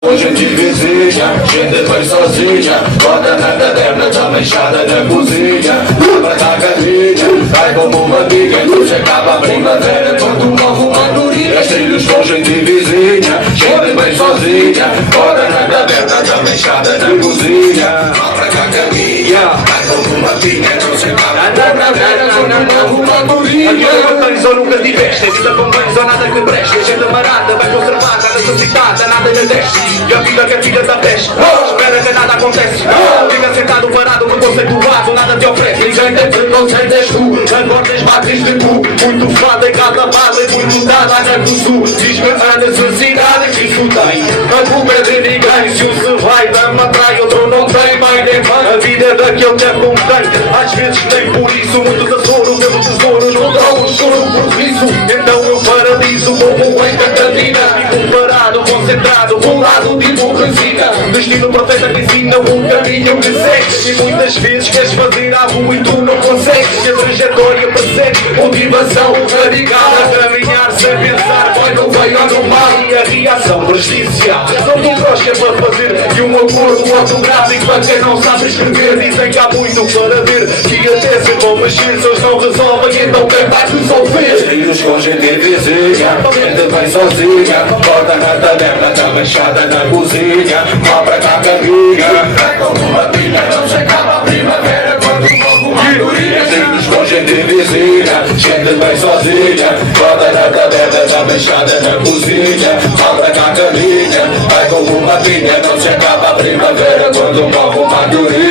Hoje de vizinha, gente vai sozinha. Bota na caderna, tá manchada na cozinha. Abra na galinha, vai como uma amiga. Então chegava a primavera, quando um novo madurinha. Trilhos com gente vizinha, gente vai sozinha. Bota na caderna, tá manchada na cozinha. Abra na galinha, vai como uma amiga. Então chegava a primavera, quando um novo madurinha. Aquilo que tens ou nunca tiveste, a vida com bens ou nada que preste. A gente amarada, vai conservada, necessitada, nada lhe deste. E a vida que é filha da peste, espera que nada acontece. Fica sentado, parado, preconceituado, nada te oferece. Ninguém tem preconceito, és tu. Engordas, bates de cu. Muito fada em cada base, muito dada na do sul. Diz-me a necessidade que isso tem. A culpa é de ninguém. Se um se vai, dá-me atrai, outro não tem. Vai nem vai. A vida é daquele que é como tem. Às vezes nem por isso. Muitos tesouros, temos tesouros, não dão um choro por isso. Então eu paraliso como em Catarina. Fico parado, concentrado, bolado de hipocrisia. Destino perfeito que ensina um caminho que segues. E muitas vezes queres fazer algo e tu não consegues. E a trajetória persegue motivação radical. A caminhar sem pensar, vai no bem ou no mal. E a reação prejudicial não te brocha para fazer. E um acordo ortográfico para quem não sabe escrever. Dizem que há muito para ver, que até se vão mexer. Se eles não resolvem, então quem vai resolver? Trilhos com gente vizinha, gente vai sozinha. Bota na taberna, tá manchada na cozinha. Abra na galinha, vai como uma pilha. Não chegava a primavera, quando um novo madurinha. Trilhos com gente vizinha, gente vai sozinha. Bota na taberna, tá manchada na cozinha. Abra na galinha, vai como uma pilha. Não chegava a primavera, quando um novo madurinha.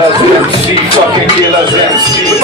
Killers MC, fucking killers MC.